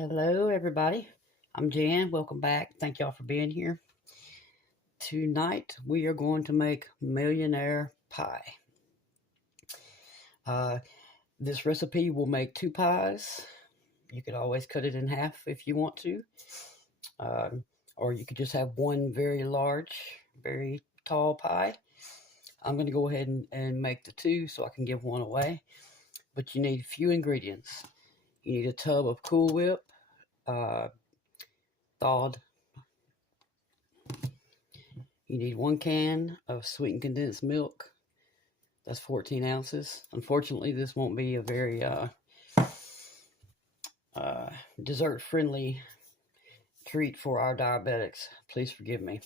Hello, everybody. I'm Jan. Welcome back. Thank y'all for being here. Tonight, we are going to make millionaire pie. Uh, this recipe will make 2 pies. You could always cut it in half if you want to. Uh, or you could just have one very large, very tall pie. I'm going to go ahead and make the two so I can give one away. But you need a few ingredients. You need a tub of Cool Whip, thawed. You need 1 can of sweetened condensed milk. That's 14 ounces. Unfortunately, this won't be a very dessert-friendly treat for our diabetics. Please forgive me.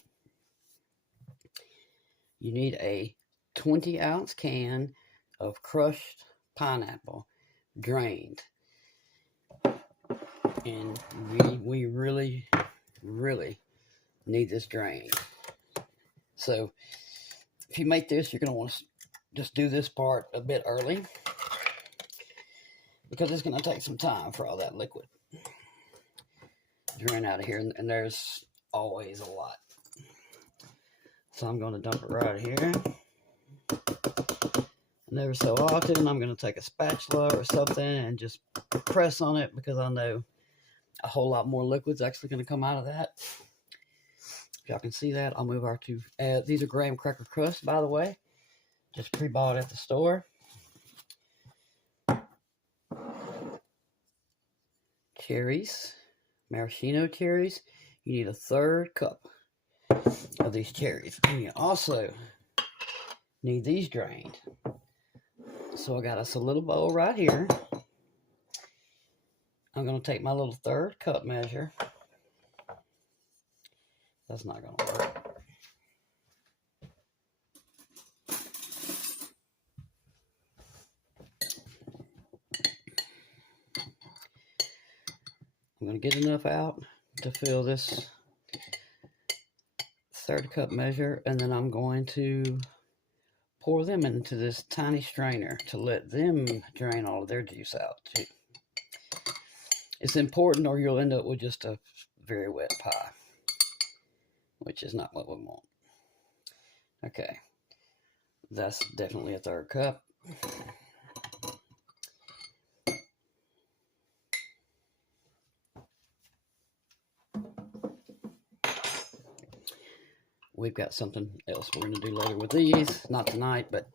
You need a 20-ounce can of crushed pineapple, drained. And we really, really need this drained. So if you make this, you're going to want to just do this part a bit early because it's going to take some time for all that liquid to drain out of here. And there's always a lot. So I'm going to dump it right here. And every so often, I'm going to take a spatula or something and just press on it because I know a whole lot more liquid's actually going to come out of that. If y'all can see that, I'll move our two. These are Graham Cracker Crusts, by the way. Just pre-bought at the store. Cherries, maraschino cherries. You need a 1/3 cup of these cherries. And you also need these drained. So I got us a little bowl right here. I'm going to take my little 1/3 cup measure. That's not going to work. I'm going to get enough out to fill this 1/3 cup measure, and then I'm going to pour them into this tiny strainer to let them drain all of their juice out too. It's important or you'll end up with just a very wet pie, which is not what we want. Okay, that's definitely a 1/3 cup. We've got something else we're going to do later with these. Not tonight, but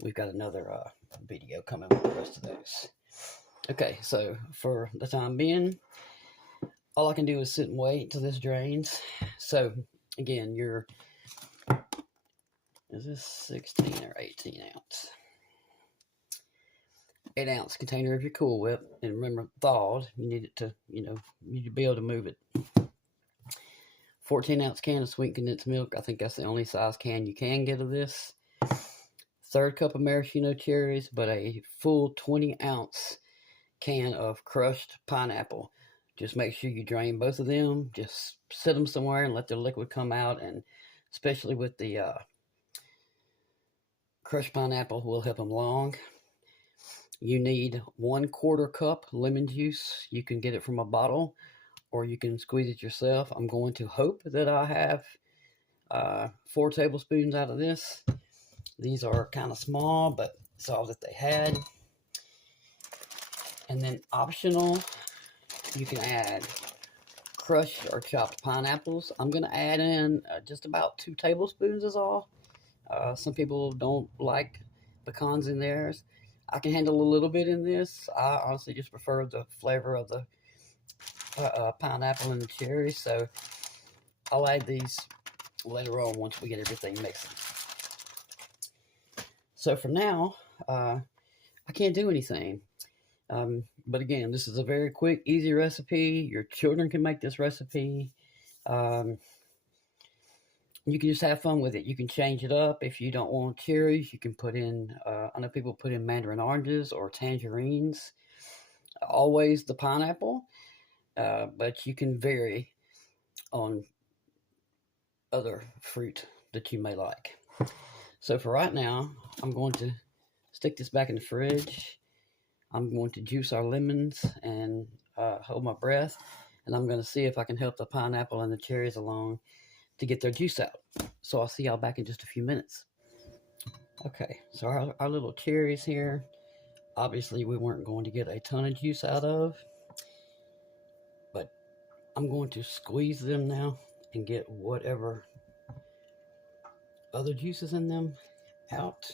we've got another video coming with the rest of those. Okay, so for the time being, all I can do is sit and wait until this drains. So, again, is this 16 or 18 ounce? 8-ounce container of your Cool Whip. And remember, thawed, you need it to, you need to be able to move it. 14-ounce can of sweetened condensed milk. I think that's the only size can you can get of this. 1/3 cup of maraschino cherries, but a full 20-ounce can of crushed pineapple. Just make sure you drain both of them. Just set them somewhere and let the liquid come out. And especially with the crushed pineapple, will help them long. You need 1/4 cup lemon juice. You can get it from a bottle, or you can squeeze it yourself. I'm going to hope that I have 4 tablespoons out of this. These are kind of small, but it's all that they had. And then optional, you can add crushed or chopped pineapples. I'm going to add in just about 2 tablespoons is all. Some people don't like pecans in theirs. I can handle a little bit in this. I honestly just prefer the flavor of the pineapple and the cherries, so I'll add these later on once we get everything mixing. So for now, I can't do anything. But again, this is a very quick, easy recipe. Your children can make this recipe. You can just have fun with it. You can change it up. If you don't want cherries, you can put in, I know people put in mandarin oranges or tangerines. Always the pineapple. But you can vary on other fruit that you may like. So for right now, I'm going to stick this back in the fridge. I'm going to juice our lemons and hold my breath, and I'm going to see if I can help the pineapple and the cherries along to get their juice out. So I'll see y'all back in just a few minutes. Okay, so our little cherries here, obviously we weren't going to get a ton of juice out of, but I'm going to squeeze them now and get whatever other juices in them out,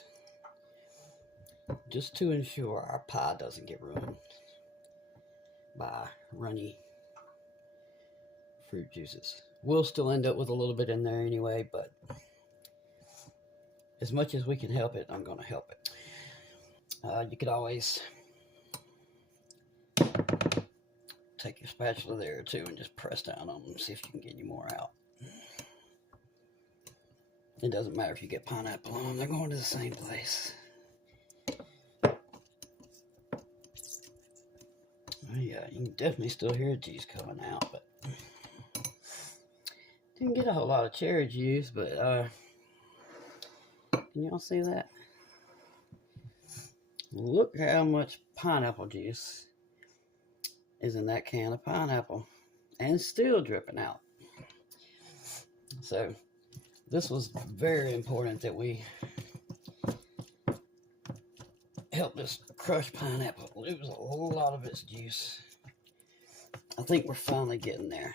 just to ensure our pie doesn't get ruined by runny fruit juices. We'll still end up with a little bit in there anyway, but as much as we can help it, I'm going to help it. You could always take your spatula there too and just press down on them, see if you can get any more out. It doesn't matter if you get pineapple on them, they're going to the same place. Yeah, you can definitely still hear juice coming out, but didn't get a whole lot of cherry juice, but can y'all see that? Look how much pineapple juice is in that can of pineapple, and still dripping out. So this was very important that we help this crushed pineapple lose a lot of its juice. I think we're finally getting there.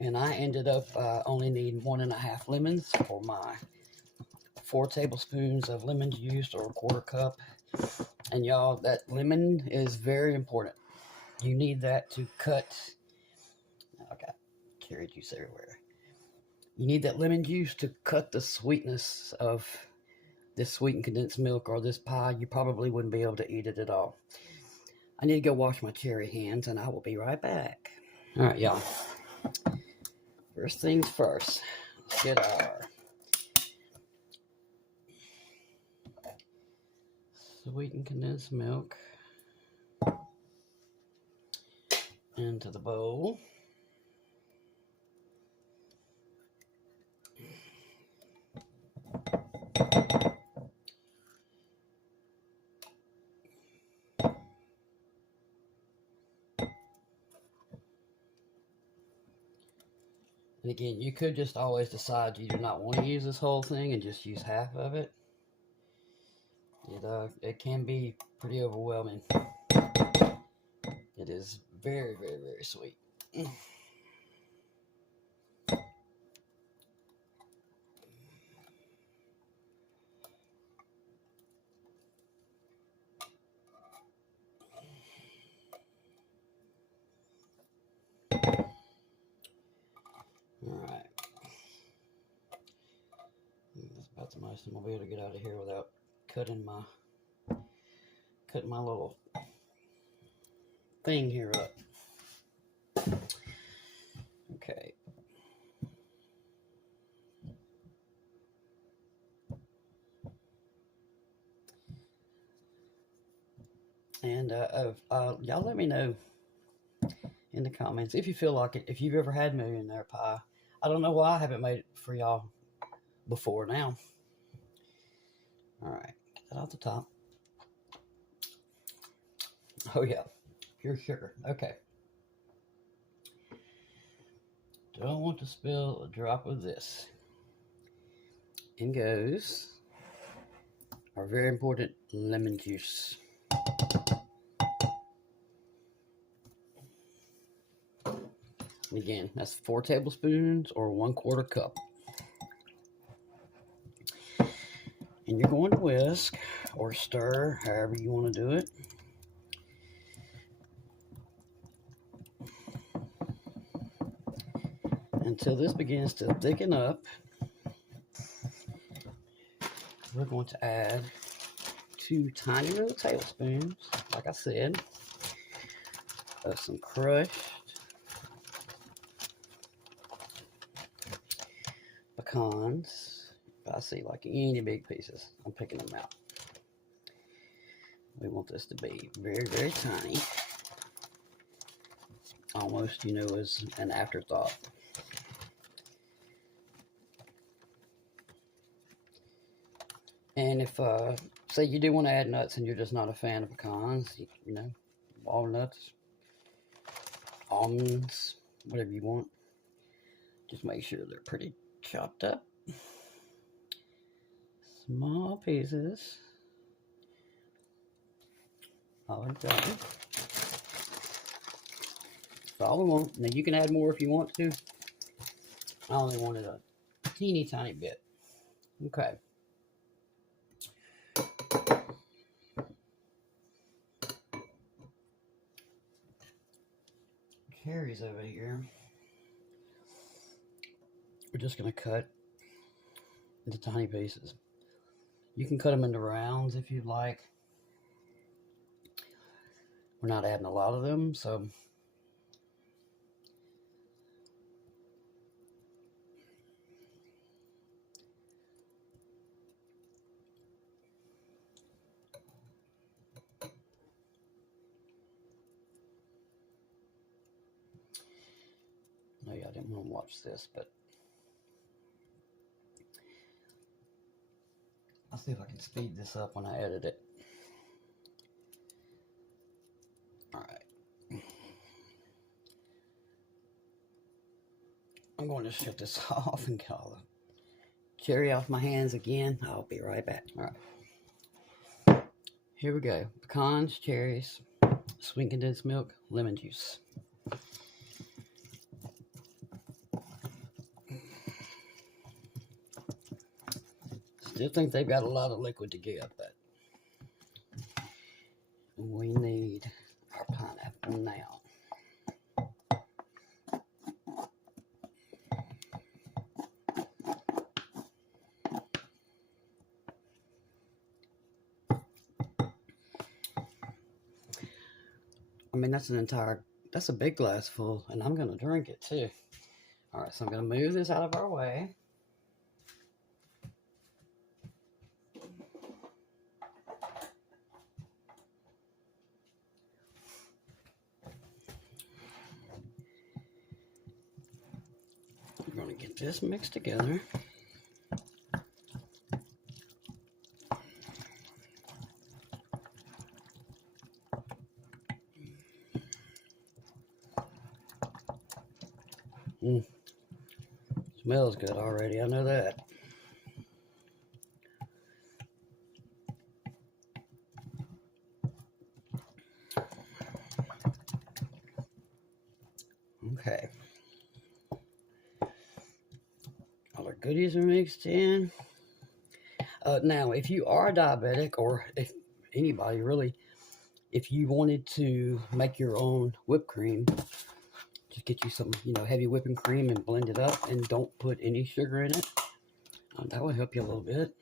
And I ended up only needing 1.5 lemons for my 4 tablespoons of lemon juice, or a 1/4 cup. And y'all, that lemon is very important. You need that to cut. I got cherry juice everywhere. You need that lemon juice to cut the sweetness of this sweetened condensed milk, or this pie. You probably wouldn't be able to eat it at all. I need to go wash my cherry hands, and I will be right back. All right, y'all. First things first, let's get our sweetened condensed milk into the bowl. And again, you could just always decide you do not want to use this whole thing and just use half of it. It can be pretty overwhelming. It is very, very, very sweet. Alright. That's about the most I'm going to be able to get out of here without cutting my little thing here up. Okay. And y'all let me know in the comments if you feel like it, if you've ever had Millionaire Pie. I don't know why I haven't made it for y'all before now. Alright, get that off the top. Oh yeah, pure sugar. Okay. Don't want to spill a drop of this. In goes our very important lemon juice. Again, that's 4 tablespoons or 1/4 cup. And you're going to whisk or stir, however you want to do it. Until this begins to thicken up. We're going to add 2 tiny little tablespoons, like I said, of some crushed pecans. If I see like any big pieces, I'm picking them out. We want this to be very, very tiny. Almost, as an afterthought. And if say you do want to add nuts and you're just not a fan of pecans, you know, walnuts, almonds, whatever you want. Just make sure they're pretty chopped up. Small pieces. All done. That's all we want. Now you can add more if you want to. I only wanted a teeny tiny bit. Okay. Cherries over here. We're just going to cut into tiny pieces. You can cut them into rounds if you'd like. We're not adding a lot of them, so no, y'all didn't want to watch this, but I'll see if I can speed this up when I edit it. All right. I'm going to shut this off and get all the cherry off my hands again. I'll be right back. All right. Here we go. Pecans, cherries, sweet condensed milk, lemon juice. Still think they've got a lot of liquid to give, but we need our pineapple now. I mean, that's a big glass full, and I'm going to drink it too. All right, so I'm going to move this out of our way. We're going to get this mixed together. Smells good already, I know that. Okay. All our goodies are mixed in. Now, if you are diabetic, or if anybody really, if you wanted to make your own whipped cream, just get you some, heavy whipping cream and blend it up and don't put any sugar in it. That will help you a little bit.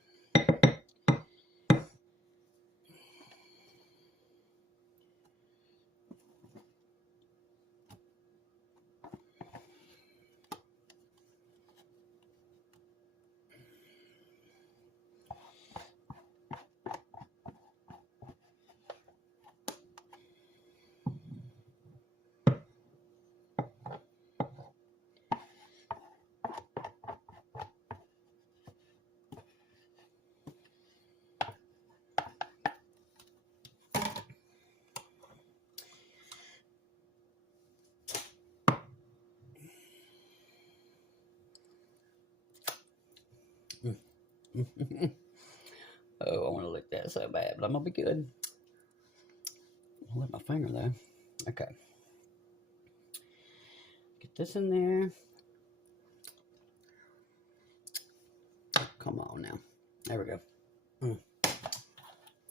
Oh, I want to lick that so bad, but I'm going to be good. I'll let my finger though. Okay. Get this in there. Come on now. There we go.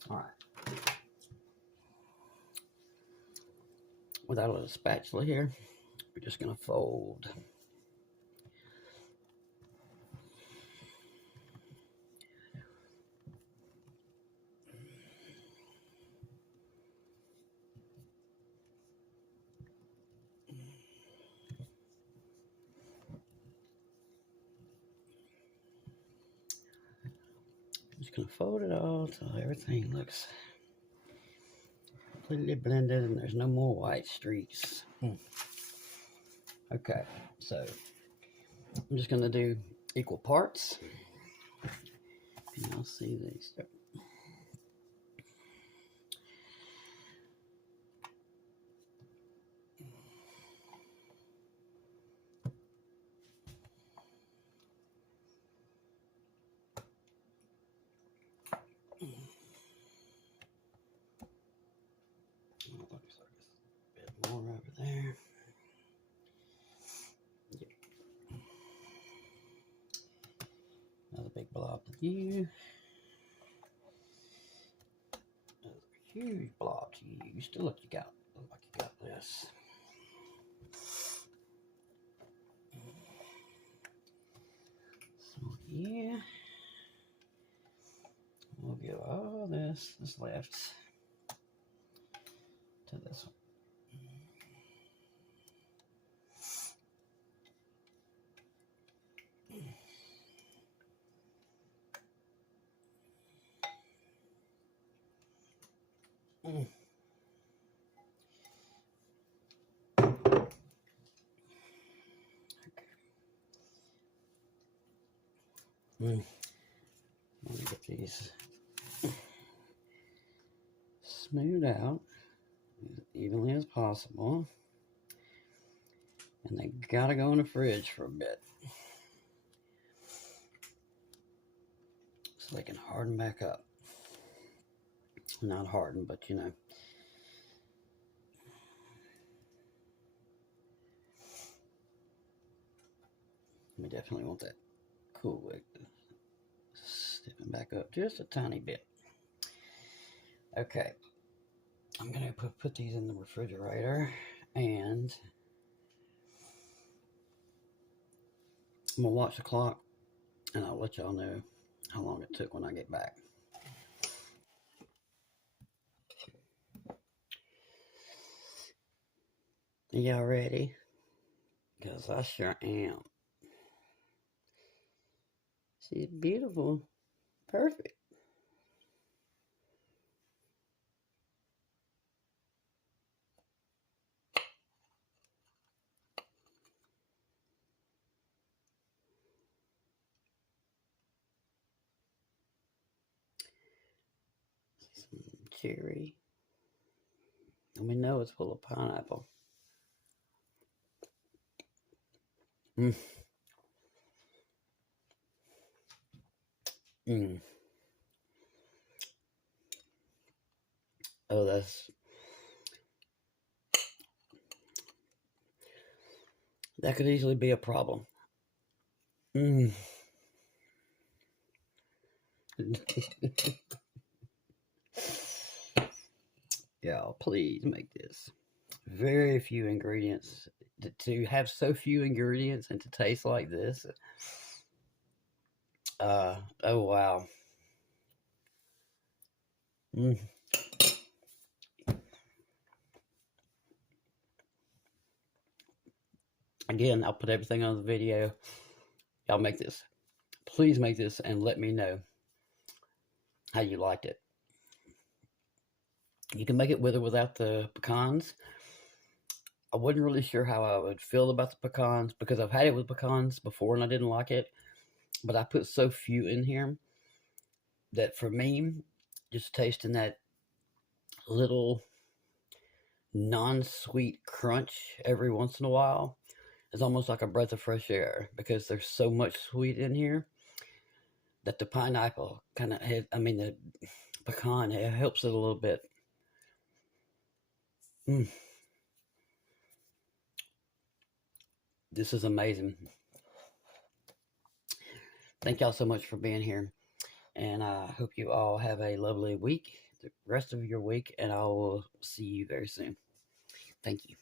All right. Without a little spatula here, we're just going to fold. Just going to fold it all till everything looks completely blended and there's no more white streaks. Okay, so I'm just going to do equal parts. And you'll see these. a bit more over there. Yep. Another big blob to you. Another huge blob to you. You still look like you got this. So yeah, we'll give all this left to this one. Mm. Mm. Let me get these smoothed out as evenly as possible. And they gotta go in the fridge for a bit so they can harden back up. Not harden, but you know. We definitely want that Cool Whip to stiffen back up just a tiny bit. Okay, I'm gonna put these in the refrigerator, and I'm gonna watch the clock, and I'll let y'all know how long it took when I get back. Y'all ready? Because I sure am. She's beautiful. Perfect. Some cherry. And we know it's full of pineapple. Mm. Mm. Oh, that could easily be a problem. Mm. Y'all, please make this. Very few ingredients. To have so few ingredients and to taste like this. Oh, wow. Mm. Again, I'll put everything on the video. Y'all make this. Please make this and let me know how you liked it. You can make it with or without the pecans. I wasn't really sure how I would feel about the pecans because I've had it with pecans before and I didn't like it. But I put so few in here that for me, just tasting that little non-sweet crunch every once in a while is almost like a breath of fresh air because there's so much sweet in here that the pineapple kind of the pecan helps it a little bit. Mm. This is amazing. Thank y'all so much for being here, and I hope you all have a lovely week, the rest of your week, and I will see you very soon. Thank you.